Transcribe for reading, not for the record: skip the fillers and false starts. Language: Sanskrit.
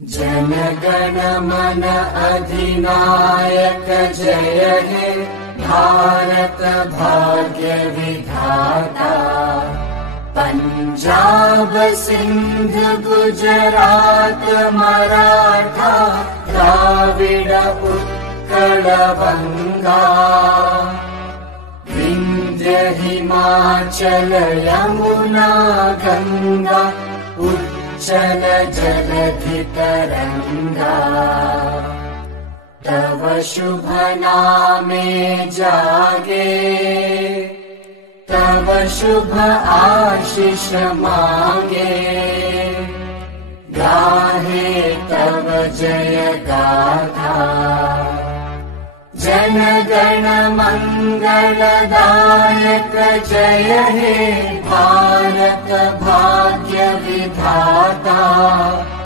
जन गण मन अधिनायक जय हे भारत भाग्य विधाता। पंजाब सिंध गुजरात मराठा द्राविड उत्कल बंगा। विंध्य हिमाचल यमुना गंगा उच्चल जलधि तरंगा। तव शुभ नामे जागे तव शुभ आशीष मांगे। गाहे तव जय गाथा जन गण मंगलदायक जय हे भारत भाग्य विधाता।